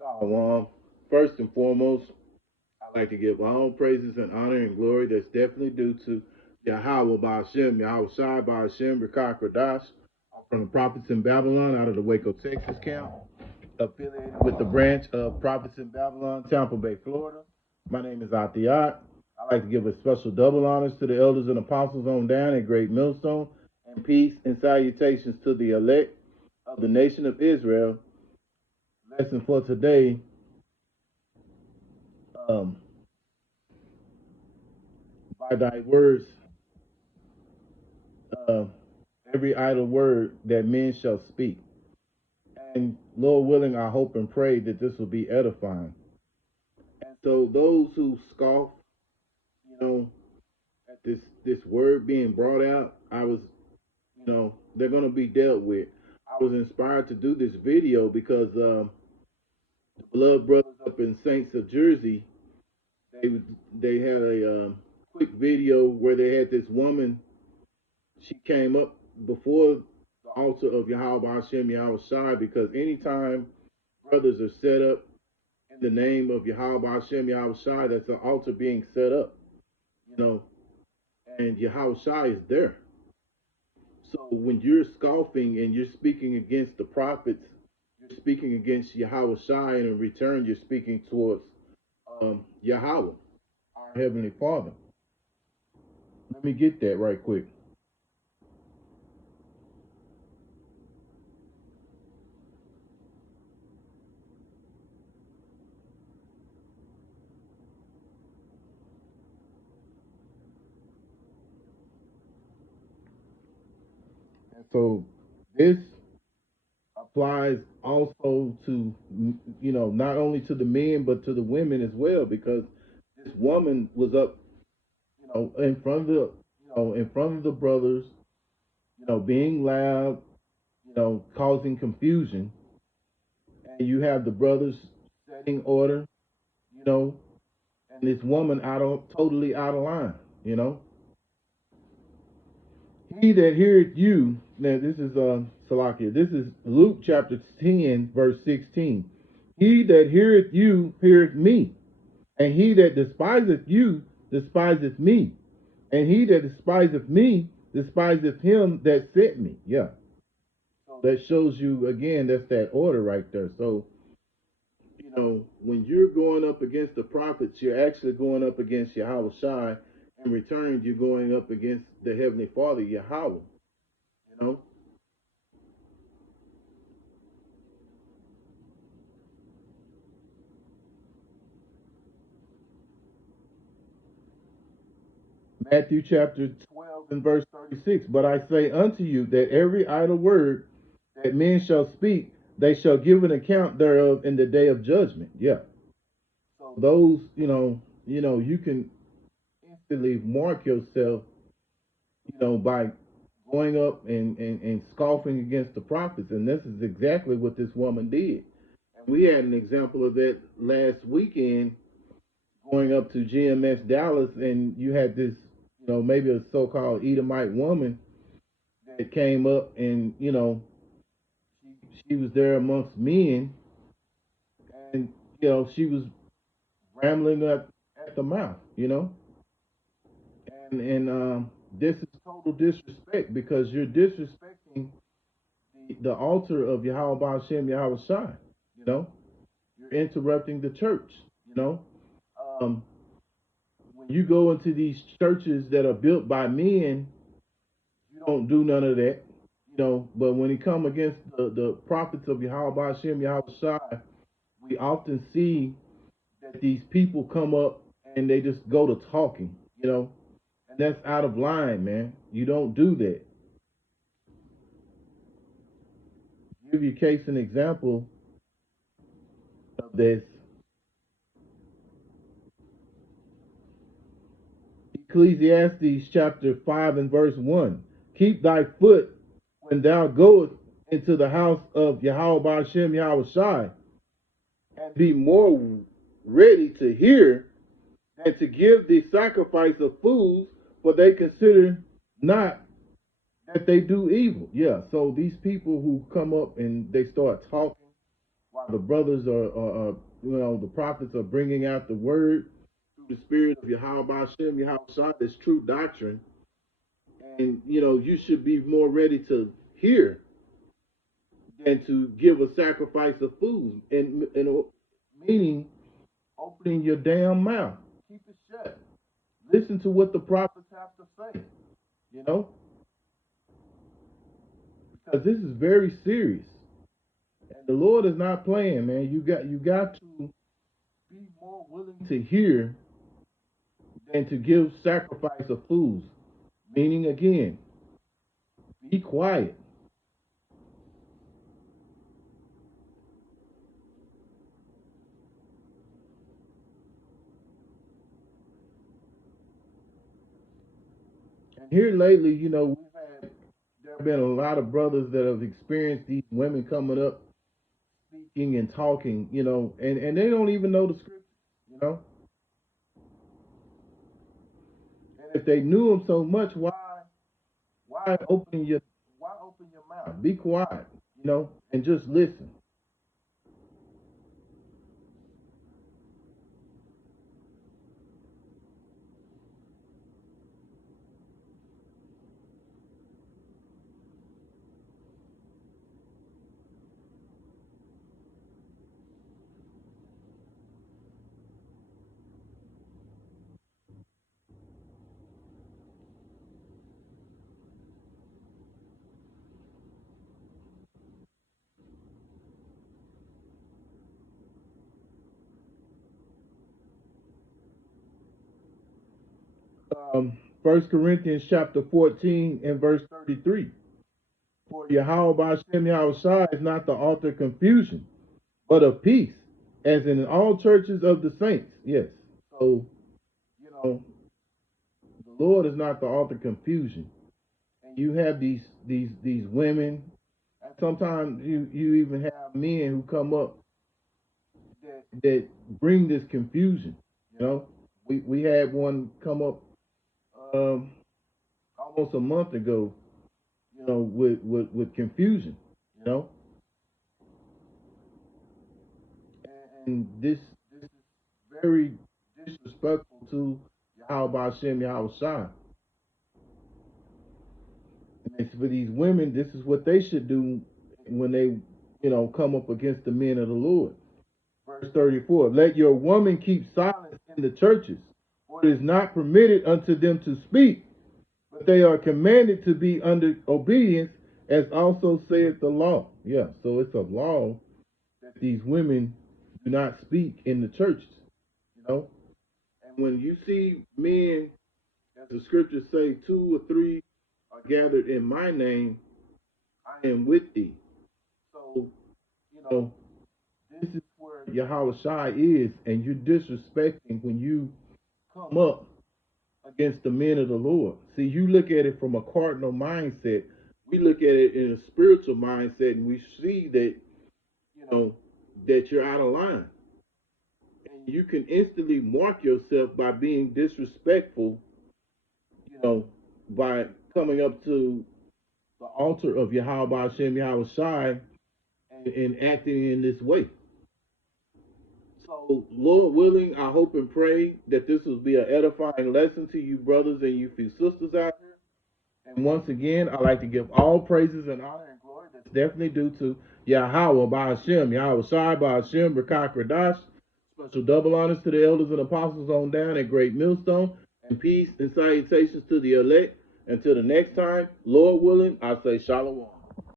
Shalom. First and foremost, I'd like to give all praises and honor and glory that's definitely due to Yahweh Ba'ashem, Yahweh Shai Ba'ashem, Rekah Kradash, from the prophets in Babylon out of the Waco, Texas camp, affiliated with the branch of prophets in Babylon, Tampa Bay, Florida. My name is Atiyat. I'd like to give a special double honors to the elders and apostles on down at Great Millstone, and peace and salutations to the elect of the nation of Israel. Lesson for today, um, by thy words, uh, every idle word that men shall speak. And Lord willing, I hope and pray that this will be edifying. And so those who scoff, at this word being brought out, they're going to be dealt with. I was inspired to do this video because the beloved brothers up in Saints of Jersey, they had a quick video where they had this woman. She came up before the altar of Yahweh Hashem Yahweh Shai, because anytime brothers are set up in the name of Yahweh Hashem Yahweh Shai, that's an altar being set up, and Yahweh Shai is there. So when you're scoffing and you're speaking against the prophets, you're speaking against Yahweh Shai, and in return you're speaking towards Yahweh, our Heavenly Father. Let me get that right quick. And so this applies also to, not only to the men, but to the women as well, because this woman was up, in front of the brothers, being loud, causing confusion. And you have the brothers setting order, and this woman totally out of line, He that heareth you, now this is Salakia, this is Luke chapter 10, verse 16. He that heareth you heareth me, and he that despiseth you despiseth me, and he that despiseth me despiseth him that sent me. Yeah. So that shows you again, that's that order right there. So, when you're going up against the prophets, you're actually going up against Yahweh Shai. In return, you're going up against the Heavenly Father, Yahweh. Matthew chapter 12 and verse 36. But I say unto you that every idle word that men shall speak, they shall give an account thereof in the day of judgment. Yeah. So those, you can instantly mark yourself, by going up and scoffing against the prophets. And this is exactly what this woman did. And we had an example of that last weekend going up to GMS Dallas, and you had this, maybe a so-called Edomite woman that came up, and, she was there amongst men, and, she was rambling at the mouth, and this is total disrespect, because you're disrespecting the altar of Yahweh Hashem Yahweh Shai. You're interrupting the church. When you go into these churches that are built by men, you don't do none of that. But when it come against the prophets of Yahweh Hashem Yahweh Shai, we often see that these people come up and they just go to talking, and that's out of line, man. You don't do that. Give you a case and example of this. Ecclesiastes chapter 5 and verse 1. Keep thy foot when thou goest into the house of Yahweh Hashem Yahweh Shai, and be more ready to hear than to give the sacrifice of fools, for they consider not that they do evil. Yeah, so these people who come up and they start talking, while the brothers are the prophets are bringing out the word through the spirit of Yahweh Hashem, Yahweh this true doctrine. And, you should be more ready to hear than to give a sacrifice of food. And meaning opening your damn mouth. Keep it shut. Listen to what the prophets have to say, because this is very serious. And the Lord is not playing, man. You got to be more willing to hear than to give sacrifice of fools. Meaning, again, be quiet. And here lately, there have been a lot of brothers that have experienced these women coming up, speaking and talking, and they don't even know the scripture, And if they knew them so much, why open your mouth? Be quiet, and just listen. um, 1 Corinthians chapter 14 and verse 33. For Yahweh Hashem Yahweh is not the author of confusion, but of peace, as in all churches of the saints. Yes. So, the Lord is not the author of confusion. And you have these women, and sometimes you even have men who come up that bring this confusion. We had one come up almost a month ago, with confusion, and this is very disrespectful to Yahweh Hashem Yahweh Shai. And for these women, this is what they should do when they, come up against the men of the Lord. Verse 34, let your woman keep silence in the churches, for it is not permitted unto them to speak, but they are commanded to be under obedience, as also saith the law. Yeah, so it's a law that these women do not speak in the churches, And when you see men, as the scriptures say, 2 or 3 are gathered in my name, I am with thee. So, this is where Yahweh Shai is, and you're disrespecting when you come up against the men of the Lord. See, you look at it from a cardinal mindset. We look at it in a spiritual mindset, and we see that, that you're out of line. And you can instantly mark yourself by being disrespectful, by coming up to the altar of Yahweh Hashem Yahweh Shai and acting in this way. So, Lord willing, I hope and pray that this will be an edifying lesson to you brothers and you sisters out here. And once again, I'd like to give all praises and honor and glory that's definitely due to Yahweh by Hashem, Yahweh Shai by Hashem, B'Kah Kradash. Special double honors to the elders and apostles on down at Great Millstone, and peace and salutations to the elect. Until the next time, Lord willing, I say shalom.